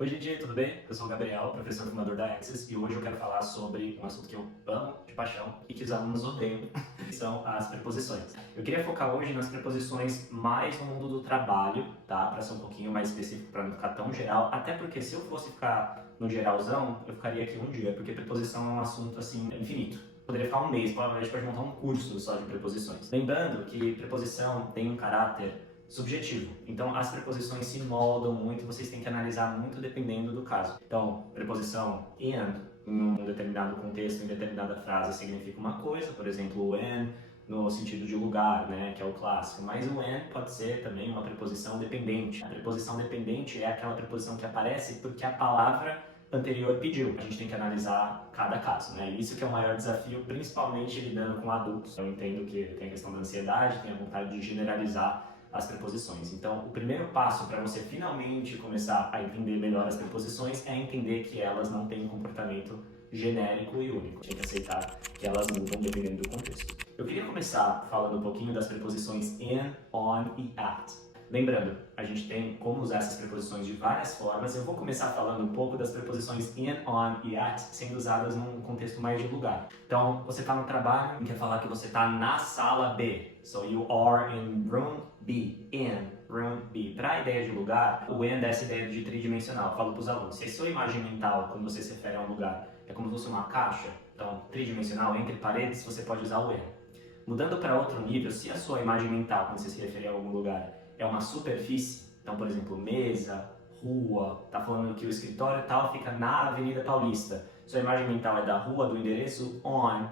Oi, gente, tudo bem? Eu sou o Gabriel, professor formador da Access, e hoje eu quero falar sobre um assunto que eu amo de paixão e que os alunos odeiam, que são as preposições. Eu queria focar hoje nas preposições mais no mundo do trabalho, tá? Para ser um pouquinho mais específico, para não ficar tão geral, até porque se eu fosse ficar no geralzão, eu ficaria aqui um dia, porque preposição é um assunto, assim, infinito. Poderia ficar um mês, provavelmente pode montar um curso só de preposições. Lembrando que preposição tem um caráter subjetivo. Então, as preposições se moldam muito, vocês têm que analisar muito dependendo do caso. Então, preposição in, em um determinado contexto, em determinada frase, significa uma coisa, por exemplo, o in, no sentido de lugar, né, que é o clássico. Mas o in pode ser também uma preposição dependente. A preposição dependente é aquela preposição que aparece porque a palavra anterior pediu. A gente tem que analisar cada caso, né? Isso que é o maior desafio, principalmente lidando com adultos. Eu entendo que tem a questão da ansiedade, tem a vontade de generalizar as preposições. Então, o primeiro passo para você finalmente começar a entender melhor as preposições é entender que elas não têm um comportamento genérico e único. Tem que aceitar que elas mudam dependendo do contexto. Eu queria começar falando um pouquinho das preposições in, on e at. Lembrando, a gente tem como usar essas preposições de várias formas. Eu vou começar falando um pouco das preposições in, on e at sendo usadas num contexto mais de lugar. Então, você está no trabalho e quer falar que você está na sala B. So, you are in room B, in room B. Para a ideia de lugar, o in dá essa ideia de tridimensional. Eu falo para os alunos, se a sua imagem mental, quando você se refere a um lugar, é como se fosse uma caixa, então, tridimensional, entre paredes, você pode usar o in. Mudando para outro nível, se a sua imagem mental, quando você se referir a algum lugar, é uma superfície, então, por exemplo, mesa, rua, tá falando que o escritório tal fica na Avenida Paulista. Sua imagem mental é da rua, do endereço on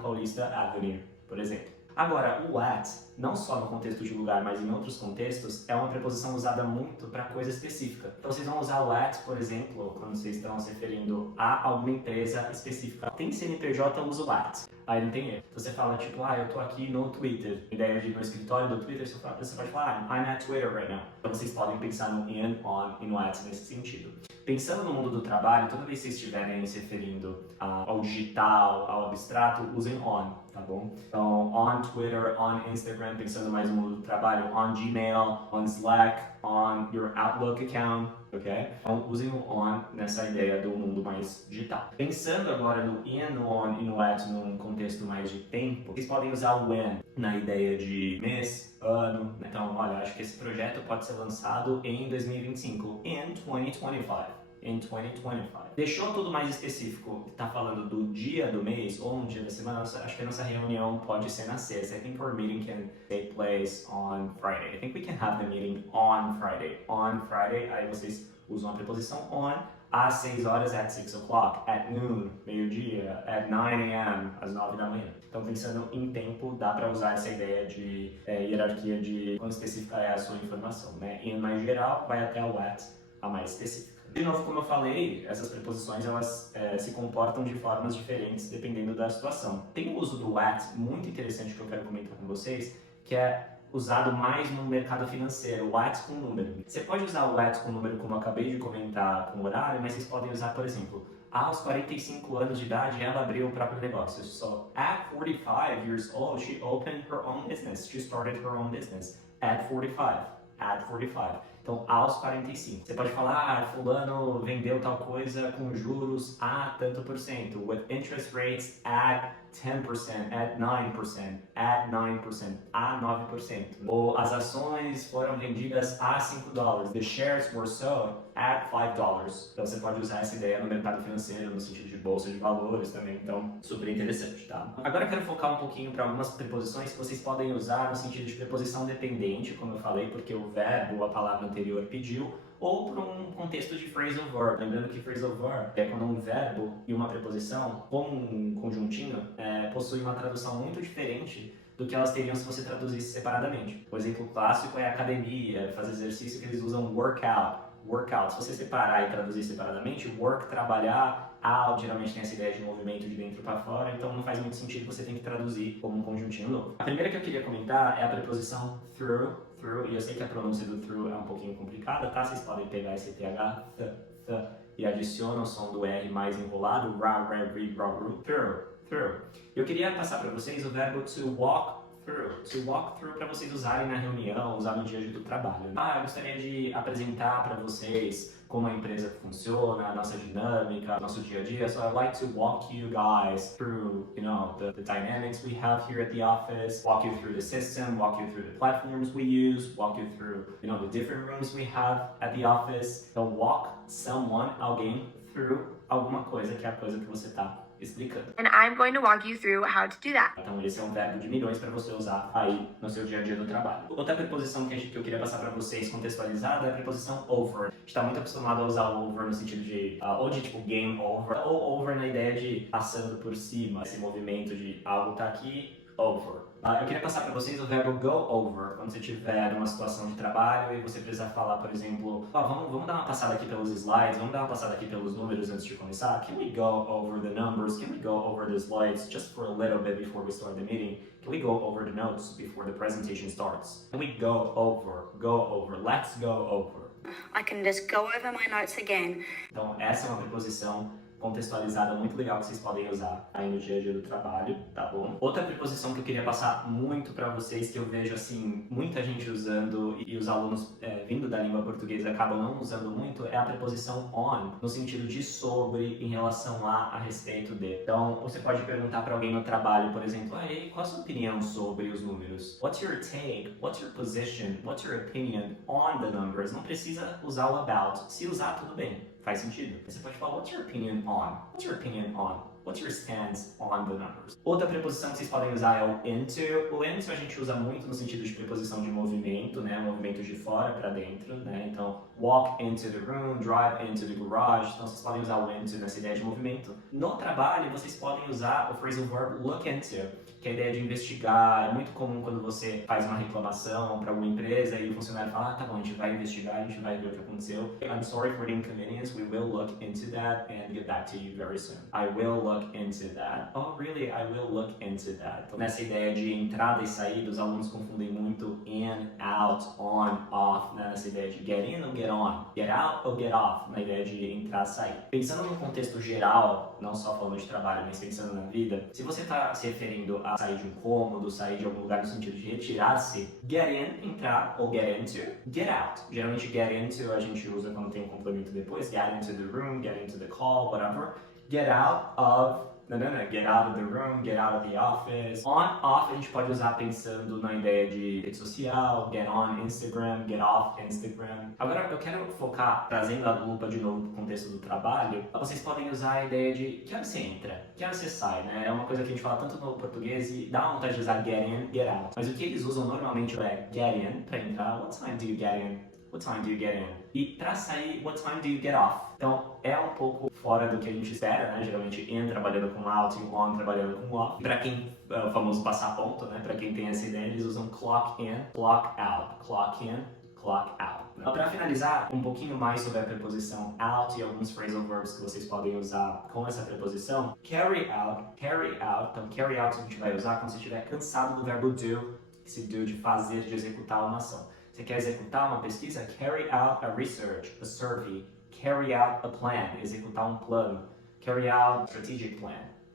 Paulista Avenue, por exemplo. Agora, o at, não só no contexto de lugar, mas em outros contextos, é uma preposição usada muito para coisa específica. Então, vocês vão usar o at, por exemplo, quando vocês estão se referindo a alguma empresa específica. Tem CNPJ, usa o at. Aí não tem erro. Você fala, tipo, eu tô aqui no Twitter. A ideia de ir no escritório do Twitter, você pode falar, I'm at Twitter right now. Então, vocês podem pensar no in, on e no at nesse sentido. Pensando no mundo do trabalho, toda vez que vocês estiverem se referindo ao digital, ao abstrato, usem on, tá bom? Então, on Twitter, on Instagram, pensando mais no mundo do trabalho, on Gmail, on Slack, on your Outlook account, ok? Então, usem o on nessa ideia do mundo mais digital. Pensando agora no in, no on e no at num contexto mais de tempo, vocês podem usar o when na ideia de mês, ano. Então, olha, acho que esse projeto pode ser lançado em 2025, in 2025. In 2025. Deixou tudo mais específico, tá falando do dia do mês ou um dia da semana, acho que a nossa reunião pode ser na sexta. I think our meeting can take place on Friday. I think we can have the meeting on Friday. On Friday, aí vocês usam a preposição on, às 6 horas, at 6 o'clock, at noon, meio-dia, at 9 a.m., às 9 da manhã. Então, pensando em tempo, dá para usar essa ideia de hierarquia de quão específica é a sua informação, né? In mais geral, vai até o at, a mais específica. De novo, como eu falei, essas preposições elas se comportam de formas diferentes dependendo da situação. Tem o uso do at muito interessante que eu quero comentar com vocês, que é usado mais no mercado financeiro, o at com número. Você pode usar o at com número, como eu acabei de comentar, com horário, mas vocês podem usar, por exemplo, aos 45 anos de idade, ela abriu o próprio negócio. So, at 45 years old, she opened her own business. She started her own business. At 45. At 45. Então, aos 45. Você pode falar, fulano vendeu tal coisa com juros a tanto por cento. With interest rates at 10%, at 9%, at 9%, a 9%. Ou as ações foram vendidas a $5. The shares were sold at $5. Então, você pode usar essa ideia no mercado financeiro, no sentido de bolsa de valores também. Então, super interessante, tá? Agora eu quero focar um pouquinho para algumas preposições que vocês podem usar no sentido de preposição dependente, como eu falei, porque o verbo, a palavra anterior pediu, ou para um contexto de phrasal verb. Lembrando que phrasal verb é quando um verbo e uma preposição, como um conjuntinho, possui uma tradução muito diferente do que elas teriam se você traduzisse separadamente. O exemplo clássico é academia, fazer exercício, que eles usam workout. Workout. Se você separar e traduzir separadamente, work, trabalhar, out, geralmente tem essa ideia de movimento de dentro para fora, então não faz muito sentido, você tem que traduzir como um conjuntinho novo. A primeira que eu queria comentar é a preposição through, e eu sei que a pronúncia do through é um pouquinho complicada, tá? Vocês podem pegar esse TH, e adicionam o som do R mais enrolado, ra, re, ri, ra, ru, through. Eu queria passar para vocês o verbo to walk through. To walk through para vocês usarem na reunião, usar no dia a dia do trabalho. Eu gostaria de apresentar para vocês como a empresa funciona, a nossa dinâmica, nosso dia a dia. So I'd like to walk you guys through, the dynamics we have here at the office, walk you through the system, walk you through the platforms we use, walk you through, the different rooms we have at the office. Então, walk alguém, through alguma coisa, que é a coisa que você está explicando. And I'm going to walk you through how to do that. Então esse é um verbo de milhões para você usar aí no seu dia a dia do trabalho. Outra preposição que eu queria passar para vocês contextualizada é a preposição over. A gente está muito acostumado a usar o over no sentido de ou de tipo game over, ou over na ideia de passando por cima, esse movimento de algo tá aqui, over. Eu queria passar para vocês o verbo go over, quando você estiver numa situação de trabalho e você precisar falar, por exemplo, vamos dar uma passada aqui pelos slides, vamos dar uma passada aqui pelos números antes de começar. Can we go over the numbers? Can we go over the slides just for a little bit before we start the meeting? Can we go over the notes before the presentation starts? Can we go over, let's go over. I can just go over my notes again. Então, essa é uma preposição contextualizada muito legal que vocês podem usar aí no dia a dia do trabalho, tá bom? Outra preposição que eu queria passar muito para vocês, que eu vejo assim, muita gente usando e os alunos vindo da língua portuguesa acabam não usando muito, é a preposição on, no sentido de sobre, em relação a respeito de. Então, você pode perguntar para alguém no trabalho, por exemplo, qual a sua opinião sobre os números? What's your take? What's your position? What's your opinion on the numbers? Não precisa usar o about. Se usar, tudo bem. Faz sentido? Você pode falar, what's your opinion on? What's your opinion on? What's your stance on the numbers? Outra preposição que vocês podem usar é o into. O into a gente usa muito no sentido de preposição de movimento, né? Movimento de fora para dentro, né? Então, walk into the room, drive into the garage. Então, vocês podem usar o into nessa ideia de movimento. No trabalho, vocês podem usar o phrasal verb look into, que é a ideia de investigar. É muito comum quando você faz uma reclamação para alguma empresa e o funcionário fala, tá bom, a gente vai investigar, a gente vai ver o que aconteceu. I'm sorry for the inconvenience. We will look into that and get back to you very soon. I will look into that. Oh, really? I will look into that. Então, nessa ideia de entrada e saída, os alunos confundem muito in, out, on, off, né? Nessa ideia de get in ou get on, get out ou get off, na ideia de entrar e sair. Pensando num contexto geral, não só falando de trabalho, mas pensando na vida, se você está se referindo a sair de um cômodo, sair de algum lugar no sentido de retirar-se, get in, entrar, ou get into, get out. Geralmente get into a gente usa quando tem um complemento depois, get into the room, get into the call, whatever. Get out of, get out of the room, get out of the office. On, off a gente pode usar pensando na ideia de rede social, get on Instagram, get off Instagram. Agora eu quero focar, trazendo a lupa de novo para o contexto do trabalho, vocês podem usar a ideia de que hora você entra, que hora você sai, né? É uma coisa que a gente fala tanto no português e dá vontade de usar get in, get out. Mas o que eles usam normalmente é get in, para entrar, what time do you get in? What time do you get in? E para sair, what time do you get off? Então, é um pouco fora do que a gente espera, né? Geralmente in trabalhando com out e on trabalhando com off. Para quem, o famoso passar ponto, né? Para quem tem essa ideia, eles usam clock in, clock out. Clock in, clock out. Para finalizar, um pouquinho mais sobre a preposição out e alguns phrasal verbs que vocês podem usar com essa preposição. Carry out, carry out. Então, carry out a gente vai usar quando você estiver cansado do verbo do, esse do de fazer, de executar uma ação. Você quer executar uma pesquisa? Carry out a research, a survey. Carry out a plan, executar um plano. Carry out a strategic plan,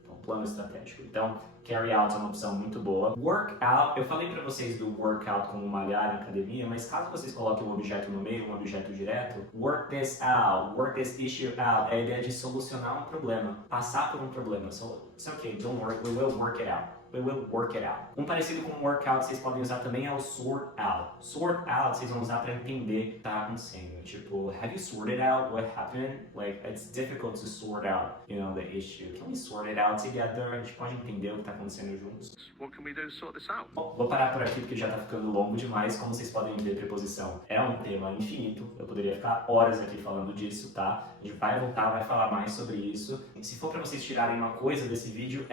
um plano estratégico. Então, carry out é uma opção muito boa. Work out, eu falei para vocês do workout como malhar na academia, mas caso vocês coloquem um objeto no meio, um objeto direto, work this out, work this issue out, é a ideia de solucionar um problema, passar por um problema. So, it's okay, don't worry, we will work it out. We will work it out. Um parecido com workout vocês podem usar também é o sort out. Sort out vocês vão usar para entender o que está acontecendo. Tipo, have you sorted out what happened? Like, it's difficult to sort out, the issue. Can we sort it out together? A gente pode entender o que está acontecendo juntos. What can we do to sort this out? Bom, vou parar por aqui porque já está ficando longo demais. Como vocês podem ver, preposição é um tema infinito. Eu poderia ficar horas aqui falando disso, tá? A gente vai voltar, vai falar mais sobre isso. E se for para vocês tirarem uma coisa desse vídeo,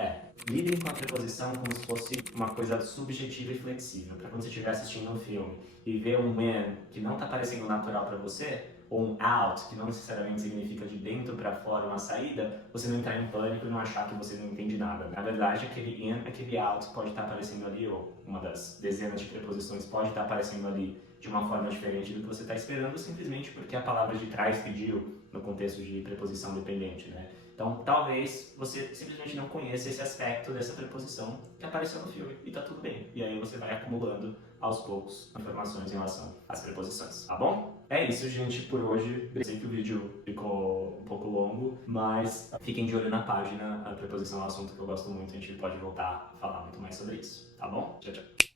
lidem com a preposição como se fosse uma coisa subjetiva e flexível. Para quando você estiver assistindo um filme e ver um in que não está parecendo natural para você, ou um out, que não necessariamente significa de dentro para fora uma saída, você não entrar em pânico e não achar que você não entende nada. Na verdade, aquele in, aquele out pode estar aparecendo ali, ou uma das dezenas de preposições pode estar aparecendo ali de uma forma diferente do que você está esperando, simplesmente porque a palavra de trás pediu, no contexto de preposição dependente, né? Então, talvez você simplesmente não conheça esse aspecto dessa preposição que apareceu no filme, e tá tudo bem. E aí você vai acumulando, aos poucos, informações em relação às preposições, tá bom? É isso, gente, por hoje. Eu sei que o vídeo ficou um pouco longo, mas fiquem de olho na página. A preposição é um assunto que eu gosto muito, a gente pode voltar a falar muito mais sobre isso, tá bom? Tchau, tchau.